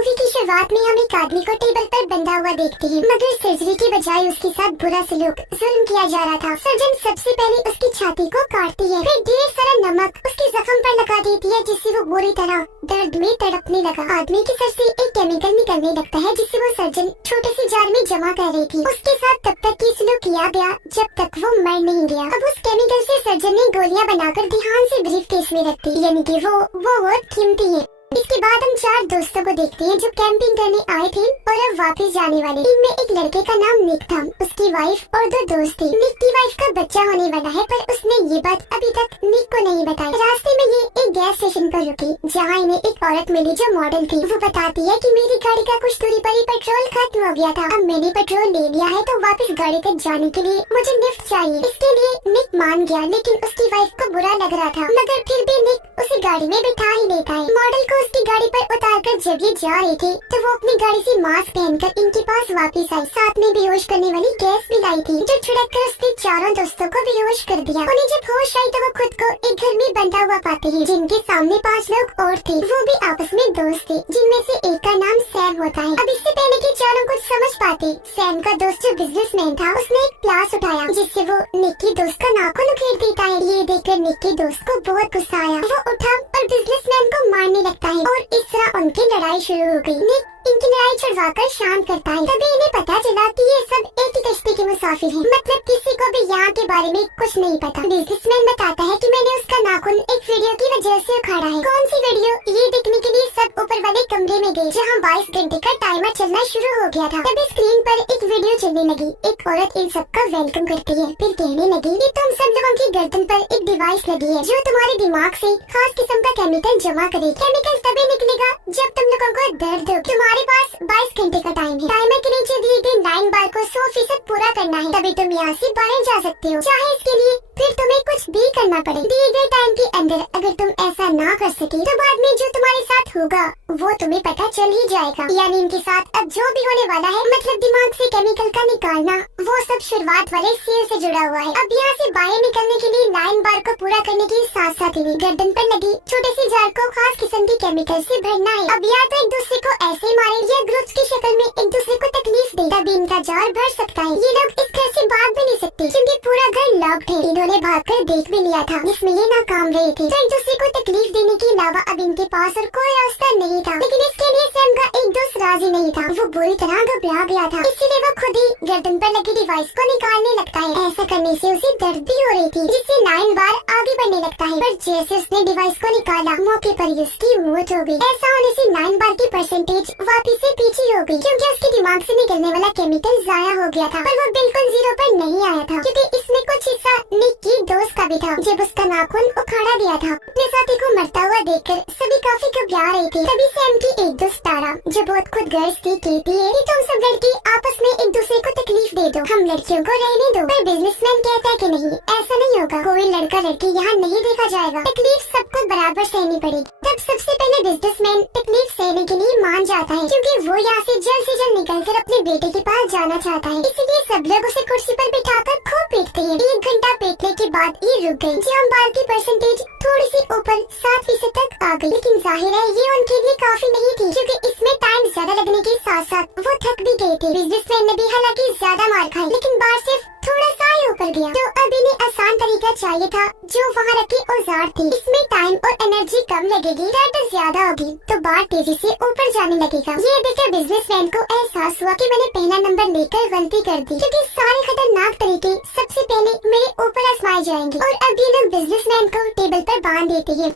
Movie की शुरुआत में हम एक आदमी को टेबल पर बंधा हुआ देखते हैं, मगर सर्जरी के बजाय उसके साथ बुरा सलूक जुल्म किया जा रहा था। सर्जन सबसे पहले उसकी छाती को काटती है, फिर ढेर सारा नमक उसके जख्म पर लगा देती है, जिससे वो बुरी तरह दर्द में तड़पने लगा। आदमी के सर से एक केमिकल निकलने लगता है, जिसे वो सर्जन छोटे से जार में जमा कर रही थी। उसके साथ तब तक की सलूक किया गया जब तक वो मर नहीं गया। अब उस केमिकल से सर्जन ने गोलियां बनाकर ध्यान से ब्रीफ केस में रखती, यानी कि वो बहुत कीमती है। इसके बाद हम 4 दोस्तों को देखते हैं जो कैंपिंग करने आए थे और अब वापस जाने वाले। इनमें एक लड़के का नाम निक था, उसकी वाइफ और 2 दोस्त थे। निक की वाइफ का बच्चा होने वाला है, पर उसने ये बात अभी तक निक को नहीं बताई। रास्ते में ये एक गैस स्टेशन पर रुकी, जहाँ इन्हें एक औरत मिली जो मॉडल थी। वो बताती है कि मेरी गाड़ी का कुछ दूरी पर ही पेट्रोल खत्म हो गया था, अब मैंने पेट्रोल ले लिया है, तो वापस गाड़ी तक जाने के लिए मुझे लिफ्ट चाहिए। इसके लिए निक मान गया, लेकिन उसकी वाइफ को बुरा लग रहा था, मगर फिर भी निक उसे गाड़ी में बिठा ही लेता है। मॉडल को उसकी गाड़ी पर उतारकर जब ये जा रहे थे तो वो अपनी गाड़ी से मास्क पहनकर इनके पास वापस आई। साथ में बेहोश करने वाली गैस भी लाई थी, जो छिड़क कर उसने चारों दोस्तों को बेहोश कर दिया। उन्हें जब होश आई तो वो खुद को एक घर में बंधा हुआ पाते हैं, जिनके सामने 5 लोग और थे। वो भी आपस में दोस्त थे, जिनमें से एक का नाम सैम होता है। अब इससे पहले कि चारों कुछ समझ पाते, सैम का दोस्त जो बिजनेसमैन था, उसने एक प्लास उठाया, जिससे वो निक की दोस्त का नाखून उखेड़ देता है। ये देखकर निक के दोस्त को बहुत गुस्सा आया। वो उठा और बिजनेसमैन को मारने लगता है और इस तरह उनकी लड़ाई शुरू हो गई। निक इनकी लड़ाई छुड़वाकर शांत करता है। तभी इन्हें पता चला कि ये सब एक ही कश्ती के मुसाफिर हैं, मतलब किसी को भी यहाँ के बारे में कुछ नहीं पता। बिजनेसमैन बताता है कि मैंने उसका नाखून एक वीडियो की वजह से उखाड़ा है। कौन सी वीडियो? ये देखने के लिए सब ऊपर वाले कमरे में गए, जहाँ 22 घंटे का टाइमर चलना शुरू हो गया था। तभी स्क्रीन पर एक वीडियो चलने लगी। एक औरत इन सबका वेलकम करती है, फिर कहने लगी कि तुम सब लोगों की गर्दन पर एक डिवाइस लगी है, जो तुम्हारे दिमाग से खास किस्म का केमिकल जमा करे। केमिकल तभी निकलेगा जब तुम लोगों को दर्द हो। तुम्हारे पास 22 घंटे का टाइम है। टाइमर के नीचे दिए गए 9 बार को 100% पूरा करना है, तभी तुम यहाँ से बाहर जा सकते हो। चाहे इसके लिए फिर तुम्हें कुछ भी करना पड़े। दिए गए टाइम के अंदर अगर तुम ऐसा ना कर सके तो बाद में जो तुम्हारे साथ होगा वो तुम्हें पता चल ही जाएगा। यानी इनके साथ अब जो भी होने वाला है, मतलब दिमाग से केमिकल का निकालना, वो सब शुरुआत वाले सेल से जुड़ा हुआ है। अब यहाँ से बाहर निकलने के लिए 9 बार को पूरा करने के साथ साथ इन्हें गर्दन पर लगी छोटे से जार को खास किस्म के केमिकल से भरना है। अब या तो एक दूसरे को ऐसे मारे या ग्रुप्स की शक्ल में एक दूसरे को तकलीफ दे, तभी इनका जार भर सकता है। ये लोग इस घर से भाग भी नहीं सकते, क्योंकि पूरा घर लॉक्ड है। इन्होंने भागकर देख भी लिया था, जिसमें ये नाकाम रहे थे। तो एक दूसरे को तकलीफ देने के अलावा अब इनके पास और कोई रास्ता नहीं था। लेकिन इसके लिए सैम का एक दोस्त राजी नहीं था, वो बुरी तरह घबरा गया था। इसीलिए वो खुद ही गर्दन पर लगी डिवाइस को निकालने लगता है। ऐसा करने से उसे दर्द भी हो रही थी, जिससे 9 बार आगे बढ़ने लगता है। पर जैसे उसने डिवाइस को निकाला, मौके पर ही उसकी मौत हो गई। ऐसा होने से 9 बार की परसेंटेज वापिस से पीछे हो गई, क्योंकि उसके दिमाग से निकलने वाला केमिकल जाया हो गया था। पर वो बिल्कुल 0 पर नहीं आया था, क्योंकि इसमें कुछ हिस्सा निक की दोस्त का भी था, जब उसका नाखून उखाड़ा गया था। अपने साथी को मरता हुआ देखकर सभी काफी घबरा रहे थे। तभी सैम की एक दोस्त तारा, जो बहुत खुद गर्ज थी, कहती है कि तुम सब लड़की आपस में एक दूसरे को तकलीफ दे दो, हम लड़कियों को रहने दो। पर बिजनेसमैन कहता है कि नहीं, ऐसा नहीं होगा, कोई लड़का लड़की यहाँ नहीं देखा जाएगा, तकलीफ सबको बराबर सहनी पड़ेगी। तब सबसे पहले बिजनेसमैन तकलीफ सहने के लिए मान जाता है, क्योंकि वो यहाँ से जल्द निकलकर अपने बेटे के पास जाना चाहता है। इसलिए सब लोग उसे कुर्सी पर बिठाकर खूब पीटते हैं। 1 घंटा पीटने के बाद ये रुक गई। जहाँ बार की परसेंटेज थोड़ी सी ऊपर 7% तक आ गई, लेकिन जाहिर है ये उनके लिए काफी नहीं थी, क्योंकि इसमें टाइम ज्यादा लगने के साथ साथ वो थक भी गए थे। बिजनेसमैन ने भी हालांकि ज्यादा मार खाई, लेकिन बार सिर्फ थोड़ा सा ही ऊपर गया। तो अब इन्हें आसान तरीका चाहिए था, जो वहाँ रखे औजार थे। इसमें टाइम और एनर्जी कम लगेगी, दर्द ज्यादा होगी, तो बार तेजी से ऊपर जाने लगेगा। ये देखकर बिजनेसमैन को एहसास हुआ कि मैंने पहला नंबर लेकर गलती कर दी, क्योंकि सारे खतरनाक तरीके सबसे पहले मेरे ऊपर आजमाए जाएंगे। और अब ये लोग बिजनेसमैन को टेबल पर बांध देते हैं।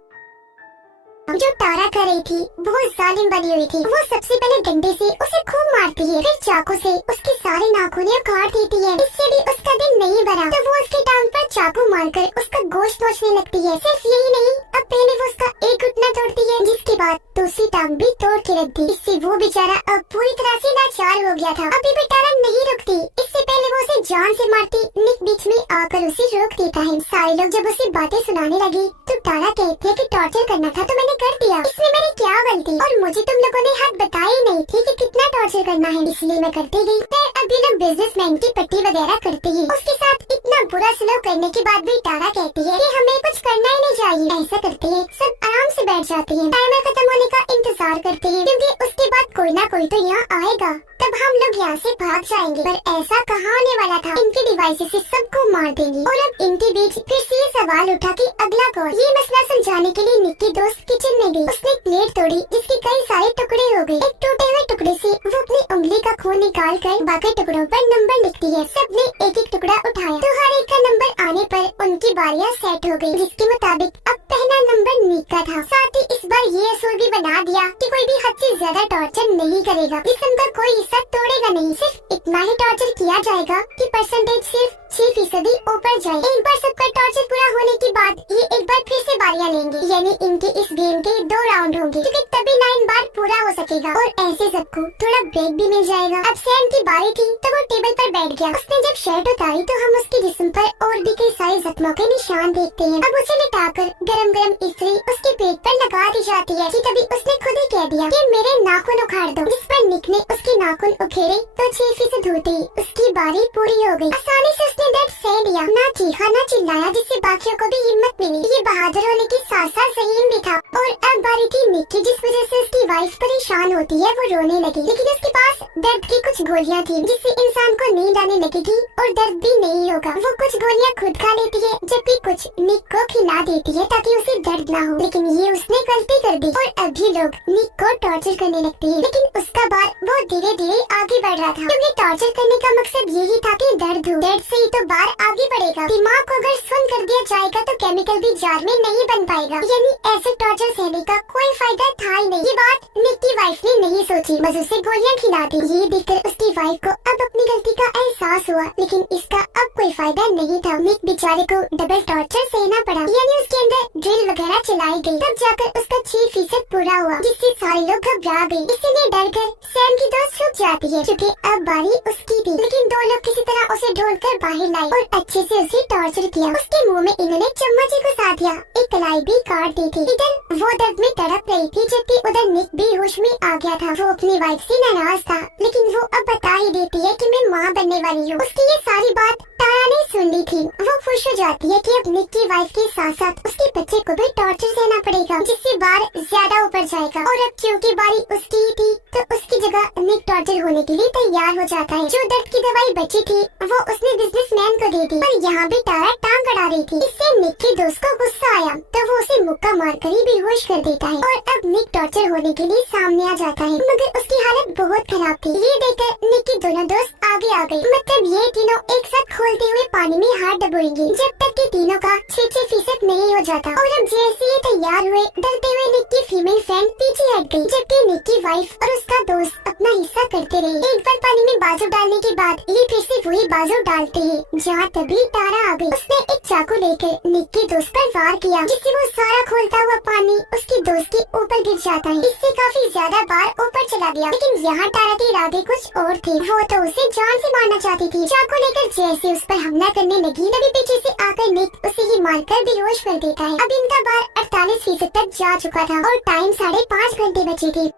जो तारा कर रही थी वो जालिम बनी हुई थी। वो सबसे पहले डंडे से उसे खूब मारती है, फिर चाकू से उसके सारे नाखूने काट देती है। इससे भी उसका दिल नहीं भरा, तो वो उसके टांग पर चाकू मारकर उसका गोश्त नोचने लगती है। सिर्फ यही नहीं, अब पहले वो उसका एक घुटना तोड़ती है, जिसके बाद दूसरी टांग भी तोड़ के रख दी। इससे वो बेचारा अब पूरी तरह से लाचार हो गया था। अभी भी तारा नहीं रुकती, इससे पहले वो उसे जान से मारती। निक बीच में आकर उसे रोक देता है। सारे लोग जब उसे बातें सुनाने लगे तो तारा कहती है कि टॉर्चर करना था तो मैंने कर दिया, इसमें मेरी क्या गलती, और मुझे तुम लोगों ने हद बताई नहीं थी कि कितना टॉर्चर करना है, इसलिए मैं करती गई। अभी लोग बिजनेसमैन की पट्टी वगैरह करते हैं। उसके साथ इतना बुरा सलूक करने के बाद भी तारा कहती है कि हमें कुछ करना ही नहीं चाहिए। ऐसा करते हैं, सब आराम से बैठ जाते हैं, टाइमर खत्म होने का इंतजार करते हैं, क्योंकि उसके बाद कोई ना कोई तो यहाँ आएगा, तब हम लोग यहाँ से भाग जाएंगे। पर ऐसा कहाँ होने वाला था, इनके डिवाइसेस से सबको मार देंगी। और अब इनके बीच फिर से ये सवाल उठा कि अगला कौन। ये मसला समझाने के लिए निक की दोस्त किचन में गई। उसने एक प्लेट तोड़ी जिसके कई सारे टुकड़े हो गए। एक टूटे हुए टुकड़े से वो अपनी उंगली का खून निकाल कर बाकी टुकड़ों पर नंबर लिखती है। सबने एक एक टुकड़ा उठाया तो हर एक का नंबर आने पर उनकी बारियां सेट हो गई, जिसके मुताबिक अब पहला नंबर निक का था। साथ ही इस बार ये असूल भी बना दिया कि कोई भी हद से ज्यादा टॉर्चर नहीं करेगा। जिस्म का कोई हिस्सा तोड़ेगा नहीं, सिर्फ इतना ही टॉर्चर किया जाएगा कि परसेंटेज सिर्फ 6% ऊपर जाए। एक बार सबका टॉर्चर पूरा होने के बाद ये एक बार फिर से बारियां लेंगे, यानी इनके इस गेम के 2 राउंड होंगे, क्योंकि तभी 9 बार पूरा हो सकेगा और ऐसे सबको थोड़ा ब्रेक भी मिल जाएगा। अब सैम की बारी थी तो वो टेबल पर बैठ गया। उसने जब शर्ट उतारी तो हम उसके जिस्म पर और भी कई सारे जख्मों के निशान देखते हैं। अब उसे लिटाकर गरम गरम इस्त्री उसके पेट पर लगा दी जाती है कि तभी उसने खुद ही कह दिया कि मेरे नाखून उखाड़ दो, जिस पर निक ने उसके नाखून उखेड़े तो 6% होते ही उसकी बारी पूरी हो गई। आसानी से उसने दर्द सह लिया, ना चीखा ना चिल्लाया, जिससे बाकियों को भी हिम्मत मिली। ये बहादुर होने के साथ साथ ज़हीन भी था। और अब बारी थी निक की, जिस वजह से उसकी वाइफ परेशान होती है। वो रोने लगी, लेकिन उसके पास दर्द की कुछ गोलियां थी जिससे इंसान को नींद आने लगेगी और दर्द भी नहीं होगा। वो कुछ गोलियां खुद खा लेती है जबकि कुछ निक को खिला देती है ताकि उसे दर्द ना हो। लेकिन ये उसने गलती कर दी और अभी लोग निक को टॉर्चर करने लगते हैं। लेकिन उसका बार वो धीरे धीरे आगे बढ़ रहा था, क्योंकि टॉर्चर करने का मकसद यही था कि दर्द हो। दर्द से ही तो बार आगे बढ़ेगा। दिमाग को अगर सुन कर दिया जाएगा तो केमिकल भी जार में नहीं बन पाएगा, यानी ऐसे टॉर्चर सहने का कोई फायदा था ही नहीं। ये बात निक की वाइफ ने नहीं सोची, बस उसे गोलियां खिला दी। ये देखकर उसकी वाइफ को अब अपनी गलती का एहसास हुआ, लेकिन इसका अब कोई फायदा नहीं था। निक बेचारे को डबल टॉर्चर सहना पड़ा, यानी उसके अंदर ड्रिल वगैरह चलाई गई। तब जाकर उसका 6% पूरा हुआ, जिससे सारे लोग घबरा गए। इसीलिए डर कर सैम की दोस्त छुप जाती है, क्योंकि अब बारी उसकी थी। लेकिन 2 लोग किसी तरह उसे ढूंढकर बाहर लाए और अच्छे से उसे टॉर्चर किया। उसके मुंह में इन्होंने चम्मच ही घुसा दिया, एक कलाई भी काट दी थी। इधर वो दर्द में तड़प रही थी, जबकि उधर निक भी होश में आ गया था। वो अपनी वाइफ से नाराज था, लेकिन वो अब बता ही देती है कि मैं माँ बनने वाली हूँ। उसकी ये सारी बात तारा ने सुन ली थी। वो खुश हो जाती है कि अब निक की वाइफ के साथ साथ उसके बच्चे को भी टॉर्चर सहना पड़ेगा, जिससे बार ज्यादा ऊपर जाएगा। और अब क्योंकि बारी उसकी ही थी तो उसकी जगह निक टॉर्चर होने के लिए तैयार हो जाता है। जो दर्द की दवाई बची थी वो उसने बिजनेसमैन को दे दी, पर यहाँ भी तारा टांग अड़ा रही थी। इससे निक के दोस्त को गुस्सा आया तो वो उसे मुक्का मारकर ही बेहोश कर देता है। और अब निक टॉर्चर होने के लिए सामने आ जाता है, मगर उसकी हालत बहुत खराब थी। ये देखकर निक के दोनों दोस्त आगे आ गए, मतलब ये तीनों एक साथ खोलते हुए पानी में हाथ डबोएंगे जब तक कि तीनों का 6% नहीं हो जाता। और अब जैसे ये तैयार हुए, डरते हुए निक की फीमेल फ्रेंड पीछे हट गई, जबकि निक की वाइफ और उसका दोस्त अपना हिस्सा करते रहे। एक बार पानी में बाजू डालने के बाद ये फिर से वही बाजू डालते हैं, जहाँ तभी तारा आ गई। उसने एक चाकू लेकर निक के दोस्त पर वार किया, जिससे वो सारा खोलता हुआ पानी उसके दोस्त के ऊपर गिर जाता है। इससे काफी ज्यादा बार ऊपर चला गया। लेकिन यहाँ तारा के इरादे कुछ और थे। वो तो उसे जान से मारना चाहती थी। चाकू लेकर जैसे उस पर हमला करने लगी, तभी पीछे से आकर निक उसे ही मारकर बेहोश कर देता है। अब इनका बार 48% तक जा चुका था और टाइम 5.5 घंटे बचे थे।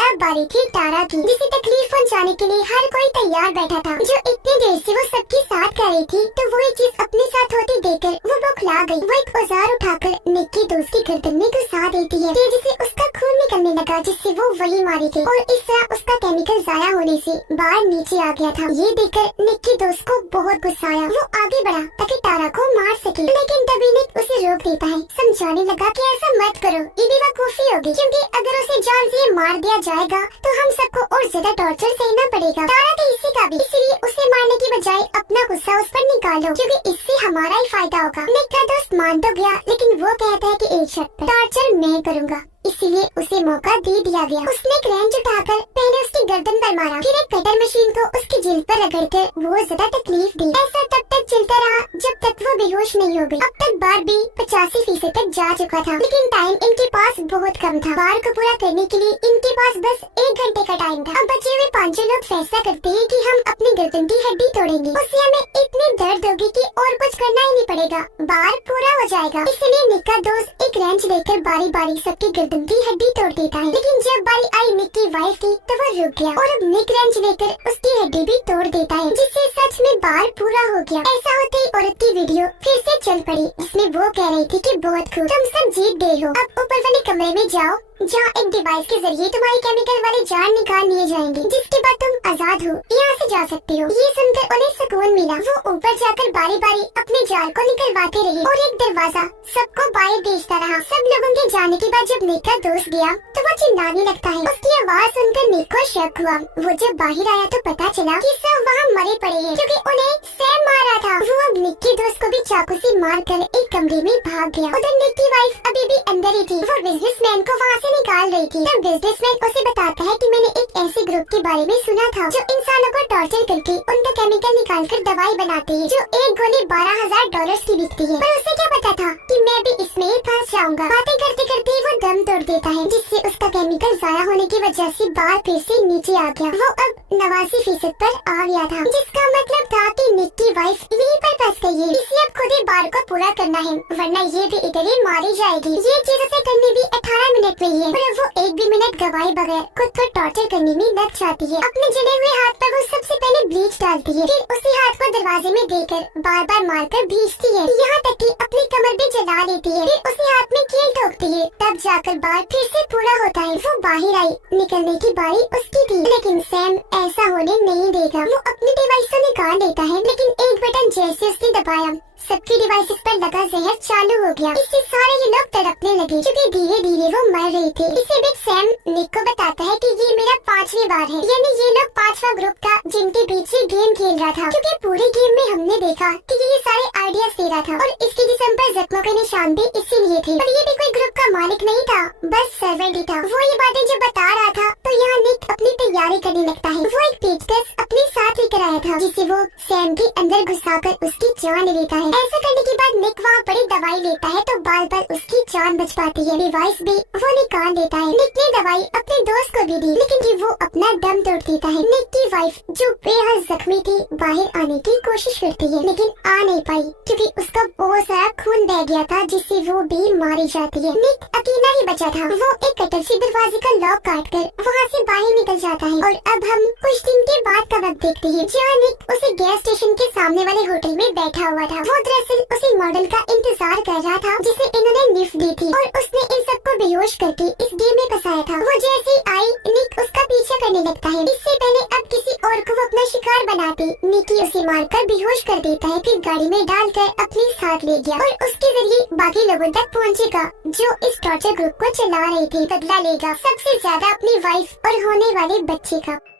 अब बारी थी तारा की, जिसे तकलीफ पहुंचाने के लिए हर कोई तैयार बैठा था। जो इतनी देर से वो सबके साथ कर रही थी, तो वो एक चीज अपने साथ होती देखकर वो बौखला गई। वो एक औजार उठाकर निक की दोस्त की गर्दन में घुसा देती है, तेजी से उसका खून निकलने लगा, जिससे वो वही मारी थी। और इस तरह उसका केमिकल जाया होने से बाहर नीचे आ गया था। ये देखकर निक की दोस्त को बहुत गुस्सा आया। वो आगे बढ़ा ताकि तारा को मार सके, लेकिन तभी निक उसे रोक देता है, समझाने लगा कि ऐसा मत करो, ये बेवकूफी होगी, क्योंकि अगर उसे जान से मार दिया जाएगा तो हम सबको और ज्यादा टॉर्चर सहना पड़ेगा। तारा के हिस्से का भी, इसलिए उसे मारने की बजाय अपना गुस्सा उस पर निकालो, क्योंकि इससे हमारा ही फायदा होगा। निक का दोस्त मान तो गया, लेकिन वो कहता है कि एक शर्त पर टॉर्चर मैं करूँगा, इसलिए उसे मौका दे दिया गया। उसने एक रेंच उठाकर पहले उसकी गर्दन पर मारा, फिर एक कटर मशीन को उसकी जिल्द पर रगड़कर वो ज्यादा तकलीफ दी। ऐसा तब तक चलता रहा जब तक वो बेहोश नहीं हो गई। अब तक बार भी 85% तक जा चुका था, लेकिन टाइम इनके पास बहुत कम था। बार को पूरा करने के लिए इनके पास बस 1 घंटे का टाइम था। अब बचे हुए 5 लोग फैसला करते हैं कि हम अपनी गर्दन की हड्डी तोड़ेंगे, उससे हमें इतनी दर्द होगी कि और कुछ करना ही नहीं पड़ेगा, बार पूरा हो जाएगा। इसलिए निक का दोस्त एक रेंच लेकर बारी बारी सबकी गर्दन की हड्डी तोड़ देता है। लेकिन जब बारी आई निक की वाइफ की, तो वो रुक गया और अब निक रेंच लेकर उसकी हड्डी भी तोड़ देता है, जिससे सच में बार पूरा हो गया। ऐसा होते ही औरत की वीडियो फिर से चल पड़ी, जिसमें वो कह रही थी कि बहुत खूब, तुम सब जीत गए हो, अब ऊपर वाले कमरे में जाओ जहाँ एक डिवाइस के जरिए तुम्हारे केमिकल वाले जान निकाल लिए जाएंगे, जिसके बाद तुम आजाद हो, यहाँ से जा सकते हो। ये सुनकर उन्हें सुकून मिला। वो ऊपर जाकर बारी बारी अपने जाल को निकलवाते रहे और एक दरवाजा सबको बाहर भेजता रहा। सब लोगों के जाने के बाद जब निक का दोस्त गया तो वो चिल्लाने लगता है। उसकी आवाज सुनकर निक को शक हुआ। वो जब बाहर आया तो पता चला कि सब वहाँ मरे पड़े हैं, क्योंकि उन्हें सैम मारा था। वो अब निक के दोस्त को भी चाकू से मार कर एक कमरे में भाग गया। उधर निक की वाइफ अभी भी अंदर ही थी। वो बिजनेसमैन को वहाँ से निकाल रही थी। तब बिजनेसमैन उसे बताता है कि मैंने एक ऐसे ग्रुप के बारे में सुना था जो इंसानों को टॉर्चर करके उनका केमिकल निकालकर दवाई बनाते हैं, जो एक गोली $12,000 की बिकती है। पर उसे क्या पता था कि मैं भी इसमें फंस जाऊंगा। बातें करते करते वो दम तोड़ देता है, जिससे उसका केमिकल जाया होने की वजह से बार फिर से नीचे आ गया। वो अब 89% पर आ गया था, जिसका मतलब था कि निक की वाइफ यहीं पर फंस गई है। इसे अब खुद ही बार को पूरा करना है, वरना ये भी इधर ही मारी जाएगी। ये चीज उसे करनी भी 18 मिनट में ही है, पर वो एक भी मिनट गवाए बगैर खुद को टॉर्चर करने में लग जाती है। अपने जले हुए हाथ पर वो सबसे पहले ब्लीच डालती है, फिर उसी हाथ को दरवाजे में देकर बार बार मारकर भींचती है, यहाँ तक कि अपनी कमर भी जला लेती है। फिर उसी हाथ में कील ठोकती है, तब जाकर बार फिर से पूरा होता है। वो बाहर आई, निकलने की बारी उसकी थी, लेकिन सैम ऐसा होने नहीं देगा। वो अपनी डिवाइस तो निकाल लेता है, लेकिन एक बटन जैसे उसने दबाया, सबकी डिवाइसेस पर लगा जहर चालू हो गया। इससे सारे ये लोग तड़पने लगे, क्योंकि धीरे धीरे वो मर रहे थे। इसे भी सैम निक को बताता है कि ये मेरा 5वीं बार है, यानी ये लोग 5वां ग्रुप था जिनके बीच से गेम खेल रहा था। क्योंकि पूरे गेम में हमने देखा कि ये सारे आइडियाज दे रहा था और इसके जिस्म पर जख्मों के निशान भी इसीलिए थे। पर ये भी कोई ग्रुप का मालिक नहीं था, बस सर्वेंट ही था। वो ये बातें जब बता रहा था तो यहाँ निक अपनी तैयारी करने लगता है। वो एक पेचकस अपने साथ लेकर आया था, जिसे वो सैम के अंदर घुसाकर उसकी जान लेता है। ऐसा करने के बाद निक वहाँ बड़ी दवाई लेता है तो बाल बाल उसकी जान बच पाती है। डिवाइस भी वो निकाल देता है। निक ने दवाई अपने दोस्त को भी दी, लेकिन कि वो अपना दम तोड़ देता है। निक की वाइफ जो बेहद जख्मी थी बाहर आने की कोशिश करती है, लेकिन आ नहीं पाई, क्योंकि उसका बहुत सारा खून बह गया था, जिससे वो भी मारी जाती है। निक अकेला ही बचा था। वो एक कटर से दरवाजे का लॉक काट कर वहाँ से बाहर निकल जाता है। और अब हम कुछ दिन के बाद का वक्त देखते हैं, जहाँ निक उसे गैस स्टेशन के सामने वाले होटल में बैठा हुआ था। वो दरअसल उसी मॉडल का इंतजार कर रहा था जिसे इन्होंने लिफ्ट दी थी, और उसने इन सबको बेहोश करके इस गेम में फंसाया था। वो जैसे आई, निक उसका पीछा करने लगता है। इससे पहले अब किसी और को वो अपना शिकार बनाते, निकी उसे मारकर बेहोश कर देता है, फिर गाड़ी में डालकर अपने साथ ले गया और उसके जरिए बाकी लोगों तक पहुंचेगा जो इस टॉर्चर ग्रुप को चला रहे थे। बदला लेगा सबसे ज्यादा अपनी वाइफ और होने वाले बच्चे का।